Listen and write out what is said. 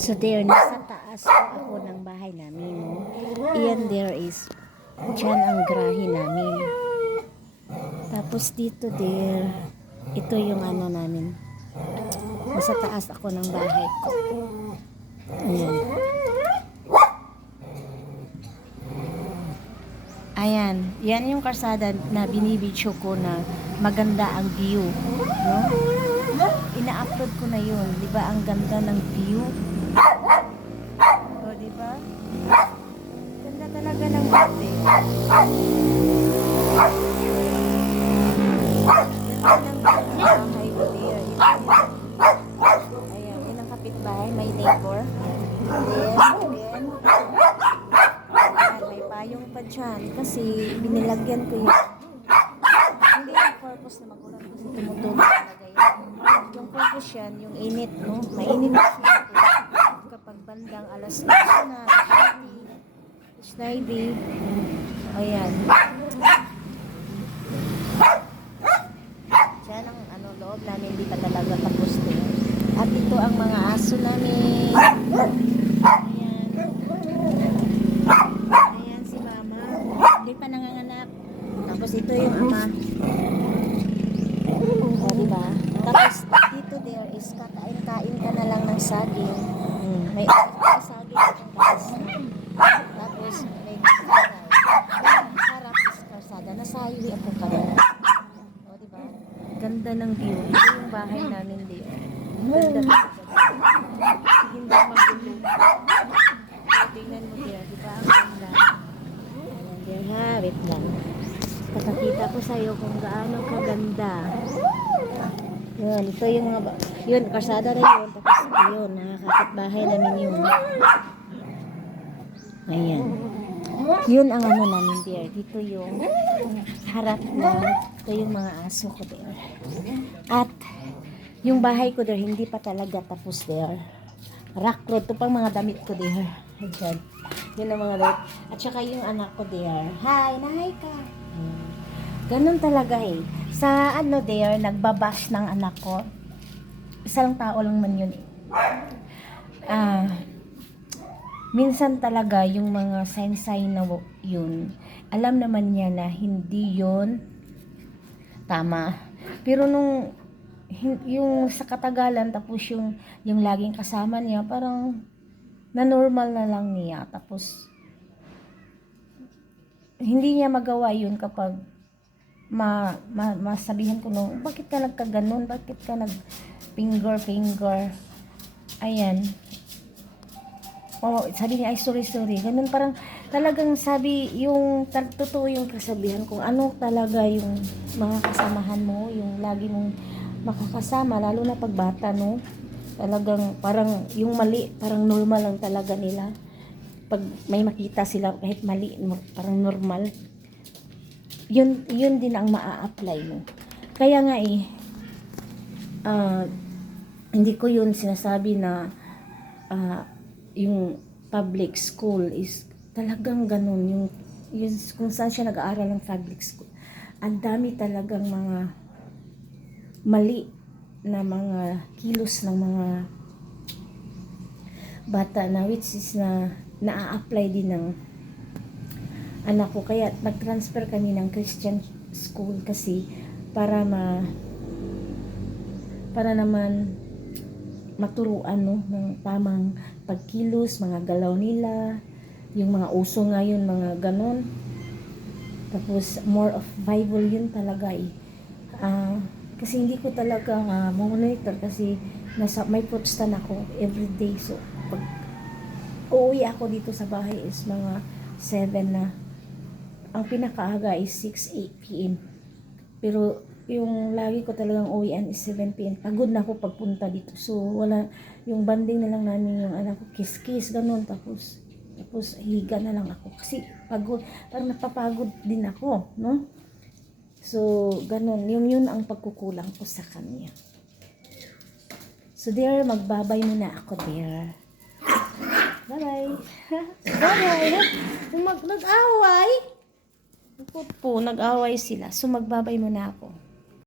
So there, nasa taas ako ng bahay namin. No? Iyan there is, dyan ang grahe namin. Tapos dito there, ito yung ano namin. Nasa taas ako ng bahay ko. Ayan. Ayan, yan yung karsada na binibidyo ko na maganda ang view. No? Ina-upload ko na yun. Di ba ang ganda ng view? O, di ba? Ganda talaga ng eh. Ganda ng dear. Ayan, yun ang kapitbahay. May neighbor. Then, payong pa dyan. Kasi binilagyan ko yun. Hindi yung purpose na magulan kasi tumutunog talaga yan. Yung purpose yan, yung init, no? Mainit ito. Kapag bandang alas 10 na, 30, 90, ayan. Diyan ang ano, loob namin, hindi pa talaga tapos din. At ito ang mga aso namin. Ayan. Ayan si mama. Hindi pa nanganganak. Tapos ito yung ama. O, diba? Tapos dito there is kakain-kain ka na lang ng saging. Mm, may may saging itong taas. Tapos may. Ang harap is karsada. Nasayo ako kanina. O, diba? Ganda ng view. Ito yung bahay namin dito. Ganda talaga. Hindi magulo. So, tingnan mo dear, di ba? Ang ganda. Ayan, dear ha, wait lang. Papakita ko sa'yo kung gaano kaganda. Yun, ito yung mga, yun, karsada na yun. Tapos yun, nakakapit-bahay namin yun. Ayan. Yun ang ano namin dear. Dito yung harap na, ito yung mga aso ko there. At, yung bahay ko there, hindi pa talaga tapos there. Rock road, ito pang mga damit ko there. Ayan. Yun ang mga damit. At saka yung anak ko there. Hi, nahay ka. Ganun talaga eh. Sa ano there, nagbabash ng anak ko. Isa tao lang man yun eh. Ah, minsan talaga yung mga sign-sign na yun, alam naman niya na hindi yun tama. Pero nung yung sa katagalan tapos yung yung laging kasama niya parang na normal na lang niya tapos hindi niya magawa yun kapag ma, ma masabihan ko nung bakit ka nagkaganon bakit ka nag finger finger. Ayan. Oh, sabi niya ay sorry sorry. Ganun parang talagang sabi yung totoo yung kasabihan kung ano talaga yung mga kasamahan mo yung lagi mong makakasama lalo na pag bata no? Talagang parang yung mali parang normal lang talaga nila. Pag may makita sila kahit mali parang normal. Yun yun din ang maa-apply mo. Kaya nga eh ah, hindi ko yun sinasabi na ah, yung public school is talagang ganun. Yung, yung kung saan siya nag-aaral ng public school. Ang dami talagang mga mali na mga kilos ng mga bata na which is na naa-apply din ng anak ko. Kaya nag-transfer kami ng Christian school kasi para ma para naman maturuan no ng tamang pagkilos, mga galaw nila, yung mga uso ngayon, mga ganon. Tapos more of Bible yun talaga eh. Ah, kasi hindi ko talaga uh, monitor kasi nasa may protestant ako every day. So pag uuwi ako dito sa bahay is mga 7 na. Ang pinakaaga is 6, 8 p.m. Pero yung lagi ko talagang uwian is 7 p.m. Pagod na ako pagpunta dito. So, wala, yung banding na lang namin yung anak ko, kiss-kiss, ganun. Tapos, tapos higa na lang ako. Kasi pagod, parang napapagod din ako, no? So, ganun. Yung yun ang pagkukulang ko sa kanya. So, dear, magbabay muna ako, dear. Bye-bye. Bye-bye. Kung mag- nag-away sila. So, magbabay muna ako.